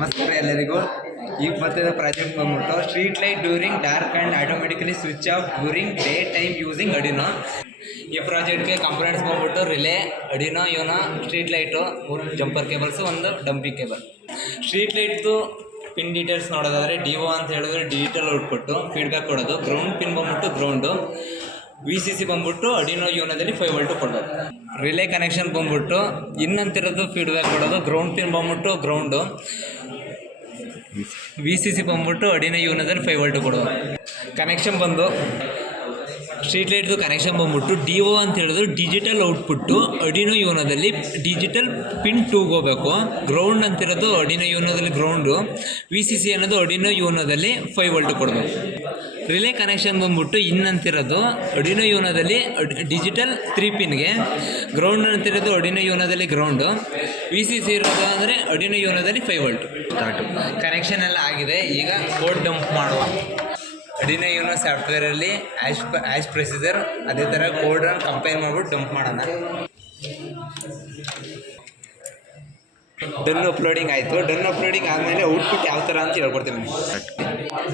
ನಮಸ್ಕಾರ ಎಲ್ಲರಿಗೂ. ಈಗ ಬರ್ತಿದ್ದ ಪ್ರಾಜೆಕ್ಟ್ ಬಂದ್ಬಿಟ್ಟು street light during dark and automatically switch off during day time using Arduino. ಈ ಪ್ರಾಜೆಕ್ಟ್ಗೆ ಕಂಪೋನೆಂಟ್ಸ್ ಬಂದ್ಬಿಟ್ಟು relay, Arduino, Uno, street light, 3 jumper cables, 1 ಡಂಪಿ ಕೇಬಲ್. ಸ್ಟ್ರೀಟ್ ಲೈಟ್ದು ಪಿನ್ ಡೀಟೇಲ್ಸ್ ನೋಡೋದಾದರೆ ಡಿಒ ಅಂತ ಹೇಳಿದ್ರೆ ಡಿಜಿಟಲ್ ಔಟ್ಪುಟ್ಟು ಫೀಡ್ಬ್ಯಾಕ್ ಕೊಡೋದು. ಗ್ರೌಂಡ್ ಪಿನ್ ಬಂದ್ಬಿಟ್ಟು ಗ್ರೌಂಡು. VCC ಬಂದ್ಬಿಟ್ಟು ಅಡಿನೋ ಯೋನೋದಲ್ಲಿ 5 ವೋಲ್ಟು ಕೊಡೋದು. ರಿಲೇ ಕನೆಕ್ಷನ್ ಬಂದ್ಬಿಟ್ಟು ಇನ್ನಂತಿರೋದು ಫೀಡ್ಬ್ಯಾಕ್ ಕೊಡೋದು. ಗ್ರೌಂಡ್ ಪಿನ್ ಬಂದ್ಬಿಟ್ಟು ಗ್ರೌಂಡು. VCC ಬಂದ್ಬಿಟ್ಟು ಅಡಿನೋ ಯೋನೋದಲ್ಲಿ 5 ವೋಲ್ಟು ಕೊಡೋದು. ಕನೆಕ್ಷನ್ ಬಂದು ಸ್ಟ್ರೀಟ್ ಲೈಟ್ದು ಕನೆಕ್ಷನ್ ಬಂದ್ಬಿಟ್ಟು DO ಅಂತ ಹೇಳಿದ್ರು ಡಿಜಿಟಲ್ ಔಟ್ಪುಟ್ಟು ಅಡಿನೋ ಯೋನೋದಲ್ಲಿ ಡಿಜಿಟಲ್ ಪಿನ್ 2ಗೆ ಹೋಗಬೇಕು. ಗ್ರೌಂಡ್ ಅಂತಿರೋದು ಅಡಿನೋ ಯೋನೋದಲ್ಲಿ ಗ್ರೌಂಡು. VCC ಅನ್ನೋದು ಅಡಿನೋ ಯೋನೋದಲ್ಲಿ 5 ವೋಲ್ಟು ಕೊಡಬೇಕು. ರಿಲೇ ಕನೆಕ್ಷನ್ ಬಂದ್ಬಿಟ್ಟು ಇನ್ನಂತಿರೋದು ಅಡಿನೋ ಯೋನೋದಲ್ಲಿ ಡಿಜಿಟಲ್ 3 ಪಿನ್ಗೆ, ಗ್ರೌಂಡ್ ಅಂತಿರೋದು ಅಡಿನೋ ಯೋನೋದಲ್ಲಿ ಗ್ರೌಂಡು. VCC ಇರೋದು ಅಂದರೆ ಅಡಿನೋ ಯೋನೋದಲ್ಲಿ 5 ವೋಲ್ಟು. ಕನೆಕ್ಷನ್ ಎಲ್ಲ ಆಗಿದೆ. ಈಗ ಕೋಡ್ ಡಂಪ್ ಮಾಡುವ. ಅಡಿನೋ ಯೋನೋ ಸಾಫ್ಟ್ವೇರಲ್ಲಿ ಆ್ಯಶ್ ಪ್ರೊಸೀಜರ್ ಅದೇ ಥರ ಕೋಡನ್ನು ಕಂಪೇರ್ ಮಾಡಿಬಿಟ್ಟು ಡಂಪ್ ಮಾಡೋಣ. ಡನ್ ಅಪ್ಲೋಡಿಂಗ್ ಆಯಿತು. ಡನ್ ಅಪ್ಲೋಡಿಂಗ್ ಆದಮೇಲೆ ಔಟ್ಪುಟ್ ಯಾವ ಥರ ಅಂತ ಹೇಳ್ಕೊಡ್ತೀನಿ.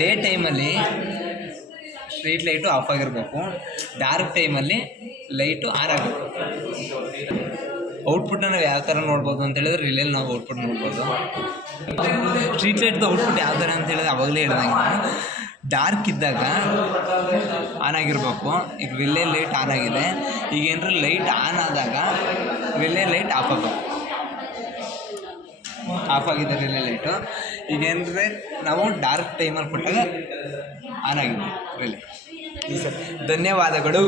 ಡೇ ಟೈಮಲ್ಲಿ ಸ್ಟ್ರೀಟ್ ಲೈಟು ಆಫ್ ಆಗಿರಬೇಕು. ಡಾರ್ಕ್ ಟೈಮಲ್ಲಿ ಲೈಟು ಆನ್ ಆಗಬೇಕು. ಔಟ್ಪುಟ್ನ ನಾವು ಯಾವ ಥರ ನೋಡ್ಬೋದು ಅಂತ ಹೇಳಿದ್ರೆ ರಿಲೇಲಿ ನಾವು ಔಟ್ಪುಟ್ ನೋಡ್ಬೋದು. ಸ್ಟ್ರೀಟ್ ಲೈಟ್ದು ಔಟ್ಪುಟ್ ಯಾವ ಥರ ಅಂತ ಹೇಳಿದ್ರೆ ಅವಾಗಲೇ ಹೇಳ್ದಂಗೆ ಡಾರ್ಕ್ ಇದ್ದಾಗ ಆನ್ ಆಗಿರಬೇಕು. ಈಗ ರಿಲೇ ಲೈಟ್ ಆನ್ ಆಗಿದೆ. ಈಗ ಏನಾರ ಲೈಟ್ ಆನ್ ಆದಾಗ ರಿಲೇ ಲೈಟ್ ಆಫ್ ಆಗಬೇಕು. ಆಫ್ ಆಗಿದೆ ರಿಲೇ ಲೈಟು. ಈಗೇನಂದರೆ ನಾವು ಡಾರ್ಕ್ ಟೈಮಲ್ಲಿ ಕೊಟ್ಟಾಗ ಆನ್ ಆಗಿದೆ ರಿಲೇ. ಧನ್ಯವಾದಗಳು.